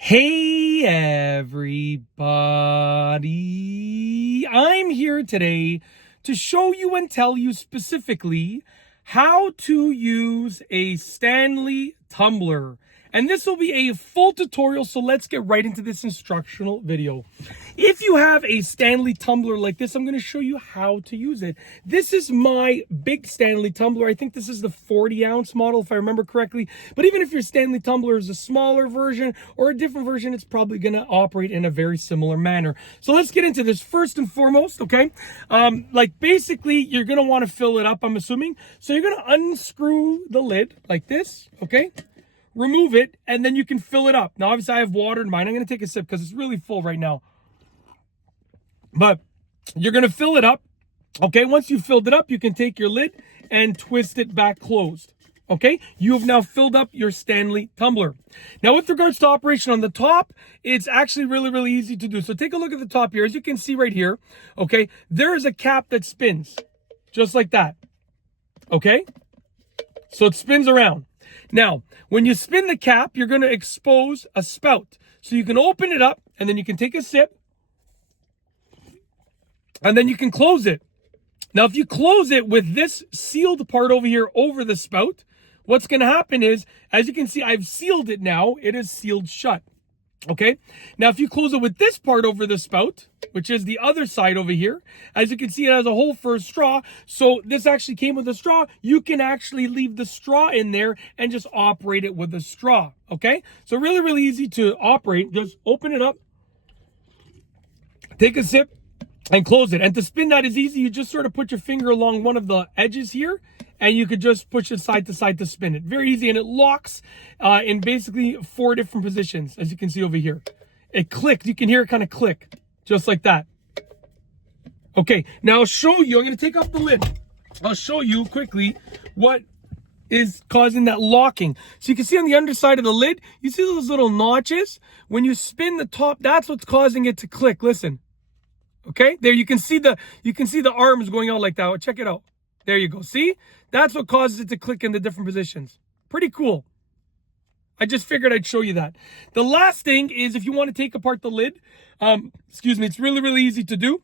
Hey everybody, I'm here today to show you and tell you specifically how to use a Stanley Tumblr. And this will be a full tutorial, so let's get right into this instructional video. If you have a Stanley Tumblr like this, I'm going to show you how to use it. This is my big Stanley Tumblr. I think this is the 40-ounce model, if I remember correctly. But even if your Stanley Tumblr is a smaller version or a different version, it's probably going to operate in a very similar manner. So let's get into this first and foremost, okay? Basically, you're going to want to fill it up, I'm assuming. So you're going to unscrew the lid like this, okay? Remove it, and then you can fill it up. Now, obviously, I have water in mine. I'm going to take a sip because it's really full right now. But you're going to fill it up. Okay, once you've filled it up, you can take your lid and twist it back closed. Okay, you have now filled up your Stanley Tumblr. Now, with regards to operation on the top, it's actually really easy to do. So take a look at the top here. As you can see right here, okay, there is a cap that spins just like that. Okay, so it spins around. Now, when you spin the cap, you're going to expose a spout. So you can open it up, and then you can take a sip, and then you can close it. Now, if you close it with this sealed part over here over the spout, what's going to happen is, as you can see, I've sealed it now. It is sealed shut. Okay, now if you close it with this part over the spout, which is the other side over here, as you can see, it has a hole for a straw. So this actually came with a straw. You can actually leave the straw in there and just operate it with a straw. Okay, so really easy to operate. Just open it up, take a sip, and close it. And to spin that is easy. You just sort of put your finger along one of the edges here, and you could just push it side to side to spin it. Very easy, and it locks in basically 4 different positions, as you can see over here. It clicked. You can hear it kind of click, just like that. Okay, now I'll show you. I'm going to take off the lid. I'll show you quickly what is causing that locking. So you can see on the underside of the lid, you see those little notches? When you spin the top, that's what's causing it to click. Listen. Okay, there you can see the arms going out like that. Check it out. There you go. See? That's what causes it to click in the different positions. Pretty cool. I just figured I'd show you that. The last thing is if you want to take apart the lid, it's really easy to do.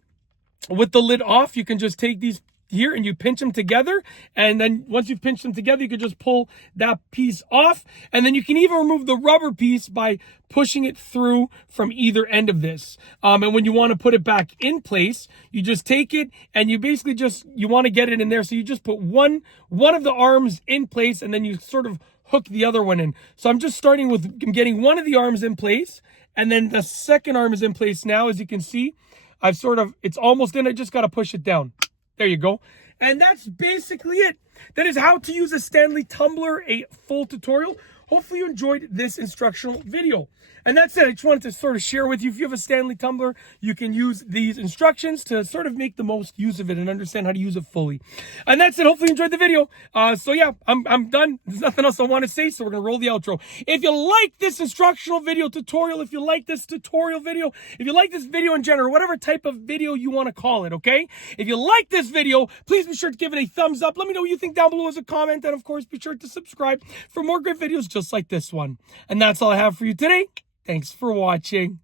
With the lid off, you can just take these here and you pinch them together, and then once you've pinched them together, you can just pull that piece off, and then you can even remove the rubber piece by pushing it through from either end of this. And when you want to put it back in place, you just take it and you basically you want to get it in there, so you just put one of the arms in place, and then you sort of hook the other one in. So I'm just starting with getting one of the arms in place, and then the second arm is in place now. As you can see, it's almost in. I just got to push it down. There you go. And that's basically it. That is how to use a Stanley Tumblr, a full tutorial. Hopefully you enjoyed this instructional video. And that's it. I just wanted to sort of share with you. If you have a Stanley Tumblr, you can use these instructions to sort of make the most use of it and understand how to use it fully. And that's it. Hopefully you enjoyed the video. So yeah, I'm done. There's nothing else I want to say, so we're going to roll the outro. If you like this instructional video tutorial, if you like this tutorial video, if you like this video in general, whatever type of video you want to call it, okay? If you like this video, please be sure to give it a thumbs up. Let me know what you think down below as a comment. And of course, be sure to subscribe for more great videos just like this one. And that's all I have for you today. Thanks for watching.